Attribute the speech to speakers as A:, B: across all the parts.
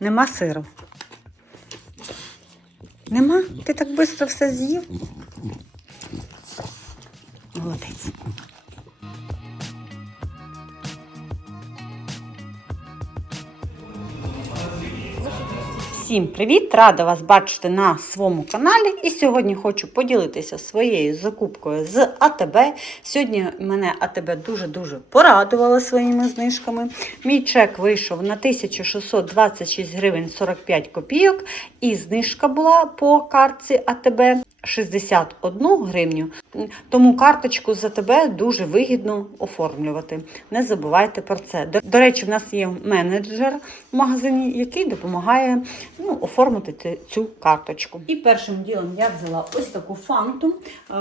A: нема сиру. Нема? Ти так швидко все з'їв? Молодець. Всім привіт! Рада вас бачити на своєму каналі. І сьогодні хочу поділитися своєю закупкою з АТБ. Сьогодні мене АТБ дуже-дуже порадувало своїми знижками. Мій чек вийшов на 1626 гривень 45 копійок, і знижка була по картці АТБ 61 гривню. Тому карточку за тебе дуже вигідно оформлювати. Не забувайте про це. До, речі, в нас є менеджер в магазині, який допомагає ну, оформити цю карточку. І першим ділом я взяла ось таку фанту.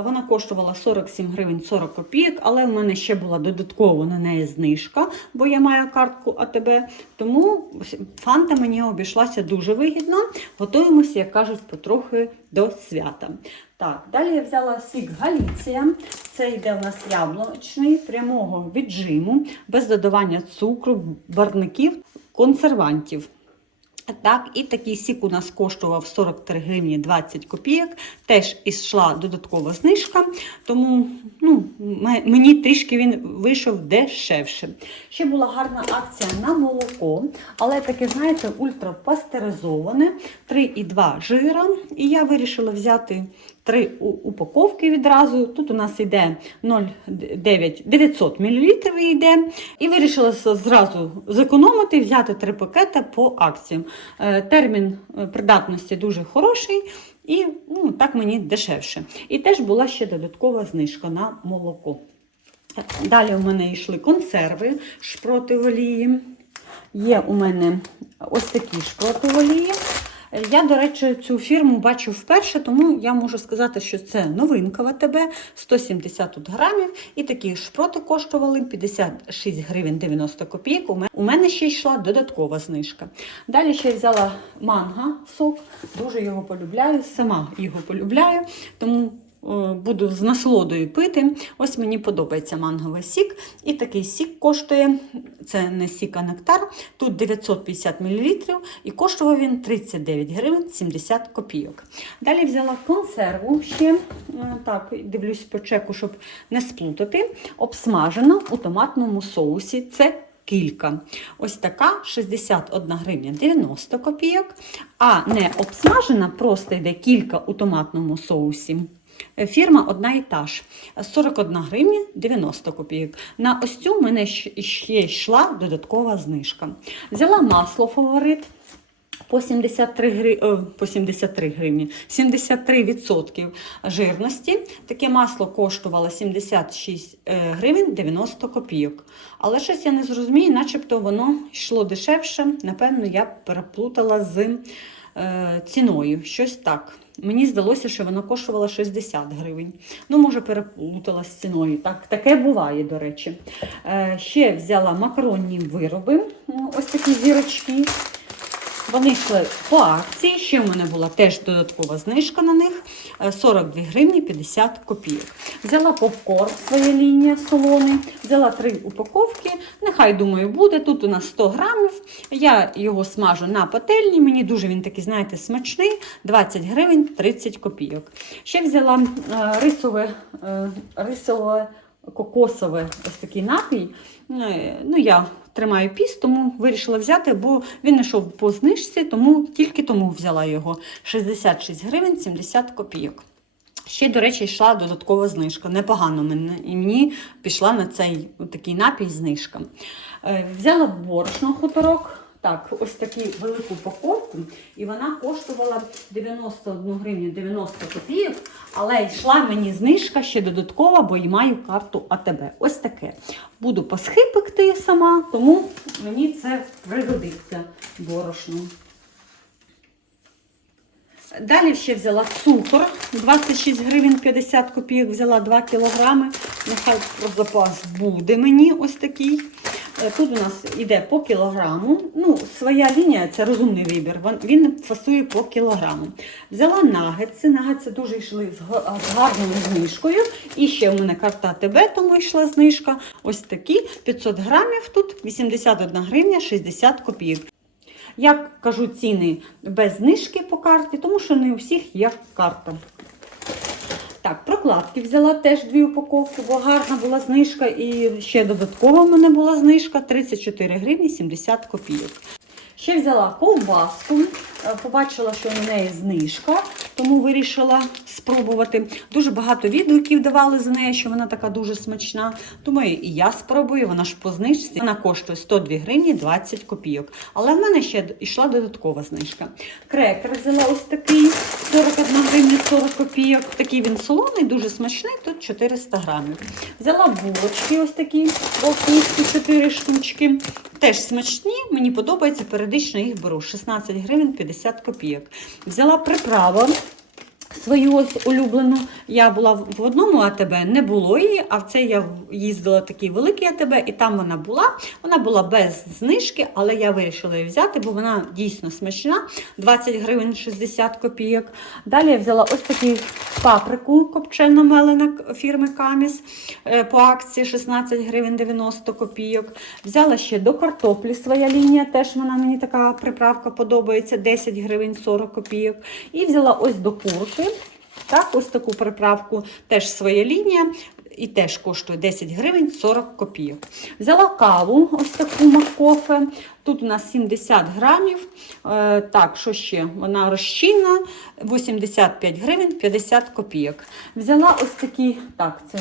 A: Вона коштувала 47 гривень 40 копійок, але в мене ще була додатково на неї знижка, бо я маю картку АТБ. Тому фанта мені обійшлася дуже вигідно. Готуємося, як кажуть, потрохи до свята. Так, далі я взяла сік Галіція. Це йде у нас яблучний, прямого віджиму, без додавання цукру, барників, консервантів. Так, і такий сік у нас коштував 43 гривні 20 копійок. Теж ішла додаткова знижка, тому ну, мені трішки він вийшов дешевше. Ще була гарна акція на молоко, але таке, знаєте, ультрапастеризоване, 3,2 жира. І я вирішила взяти три упаковки відразу. Тут у нас йде 0,9 900 мл йде. І вирішила зразу зекономити, взяти три пакети по акціям. Е, Термін е, придатності дуже хороший. І ну, так мені дешевше. І теж була ще додаткова знижка на молоко. Далі у мене йшли консерви шпроти олії. Є у мене ось такі шпроти олії. Я, до речі, цю фірму бачу вперше, тому я можу сказати, що це новинка ВТБ, АТБ, 170 тут грамів. І такі шпроти коштували 56 гривень 90 копійок. У мене- ще йшла додаткова знижка. Далі ще взяла манго сок, дуже його полюбляю, сама його полюбляю, тому буду з насолодою пити. Ось мені подобається манговий сік. І такий сік коштує, це не сік, а нектар. Тут 950 мл і коштував він 39 гривень 70 копійок. Далі взяла консерву ще, е, так, дивлюсь по чеку, щоб не сплутати. Обсмажена у томатному соусі. Це кілька. Ось така 61 гривня 90 копійок, а не обсмажена, просто йде кілька у томатному соусі. Е, Фірма одна і та ж 41 гривня 90 копійок. На ось цю в мене ще йшла додаткова знижка. Взяла масло фаворит по 73, гри... 73 гривні, 73% жирності. Таке масло коштувало 76 е, гривень 90 копійок. Але щось я не зрозумію, начебто воно йшло дешевше. Напевно, я переплутала з е, ціною. Щось так. Мені здалося, що воно коштувало 60 гривень. Ну, може, переплутала з ціною. Так, таке буває, до речі. Е, ще взяла макаронні вироби, ось такі зірочки. Вони йшли по акції. Ще в мене була теж додаткова знижка на них е, 42 гривні 50 копійок. Взяла попкорн своя лінія солоний, взяла три упаковки. Нехай думаю, буде. Тут у нас 100 грамів. Я його смажу на пательні. Мені дуже він такий, знаєте, смачний. 20 гривень 30 копійок. Ще взяла е, рисове, е, рисове кокосове ось такий напій. Е, Ну, я тримаю піс, тому вирішила взяти, бо він йшов по знижці, тому тільки тому взяла його 66 гривень 70 копійок. Ще, до речі, йшла додаткова знижка. Непогано мені пішла на цей такий напій знижка. Взяла Взяла борошно хуторок. Так, ось таку велику упаковку, і вона коштувала 91 гривню 90 копійок, але йшла мені знижка ще додаткова, бо і маю карту АТБ. Ось таке. Буду пасхи пекти сама, тому мені це пригодиться борошно. Далі ще взяла цукор 26 гривень 50 копійок, взяла 2 кілограми. Нехай про запас буде мені ось такий. Е, Тут у нас йде по кілограму. Ну, своя лінія це розумний вибір. Він фасує по кілограму. Взяла нагетси. Нагетси дуже йшли з гарною знижкою. І ще у мене карта ТБ, тому йшла знижка. Ось такі 500 грамів. Тут 81 гривня 60 копійок. Я кажу ціни без знижки по карті, тому що не у всіх є карта. Так, прокладки взяла теж дві упаковки, бо гарна була знижка і ще додаткова в мене була знижка 34 гривні 70 копійок. Ще взяла ковбаску, е, побачила, що на неї знижка, тому вирішила спробувати. Дуже багато відгуків давали за неї, що вона така дуже смачна. Думаю, і я спробую, вона ж по знижці. Вона коштує 102 гривні 20 копійок. Але в мене ще йшла додаткова знижка. Крекер взяла ось такий 41 гривня 40 копійок. Такий він солоний, дуже смачний, тут 400 грамів. Взяла булочки ось такі балтійські 4 штучки. Теж смачні, мені подобається, періодично їх беру. 16 гривень 50 копійок. Взяла приправу свою ось улюблену. Я була в одному АТБ, не було її, а в це я їздила такий великий АТБ, і там вона була. Вона була без знижки, але я вирішила її взяти, бо вона дійсно смачна. 20 гривень 60 копійок. Далі я взяла ось таку паприку копчено мелена фірми Каміс е, по акції 16 гривень 90 копійок. Взяла ще до картоплі своя лінія, теж вона мені така приправка подобається, 10 гривень 40 копійок. І взяла ось до курки. Так, ось таку приправку, теж своя лінія. І теж коштує 10 гривень 40 копійок. Взяла каву, ось таку макофе. Тут у нас 70 грамів. Е, так, що ще? Вона розчинна, 85 гривень 50 копійок. Взяла ось такі, так, це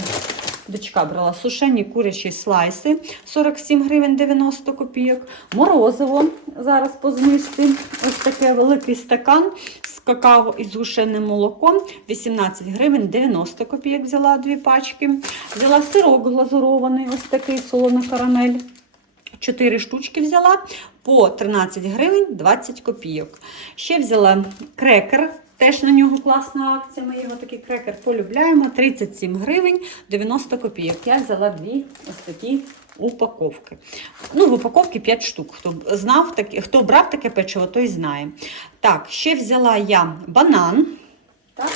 A: дочка брала сушені курячі слайси 47 гривень 90 копійок. Морозиво зараз по знижці. Ось таке великий стакан з какао і згушеним молоком. 18 гривень 90 копійок взяла дві пачки. Взяла сирок глазурований, ось такий солона карамель. 4 штучки взяла по 13 гривень 20 копійок. Ще взяла крекер. Теж на нього класна акція. Ми його такий крекер полюбляємо. 37 гривень 90 копійок. Я взяла дві ось такі упаковки. Ну, в упаковці 5 штук. Хто знав, таке, хто брав таке печиво, той знає. Так, ще взяла я банан. Так.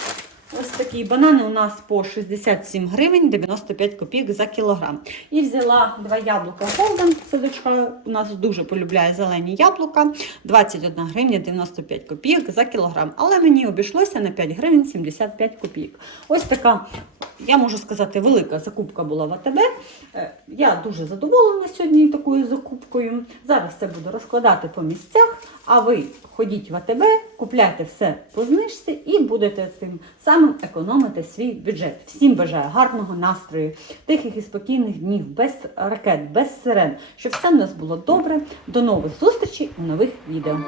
A: Ось такі банани у нас по 67 гривень 95 копійок за кілограм. І взяла два яблука Голден. Садочка у нас дуже полюбляє зелені яблука. 21 гривня 95 копійок за кілограм. Але мені обійшлося на 5 гривень 75 копійок. Ось така, я можу сказати, велика закупка була в АТБ. Е, Я дуже задоволена сьогодні такою закупкою. Зараз все буду розкладати по місцях, а ви ходіть в АТБ, купляйте все по знижці і будете тим самим економити свій бюджет. Всім бажаю гарного настрою, тихих і спокійних днів, без ракет, без сирен, щоб все в нас було добре. До нових зустрічей у нових відео.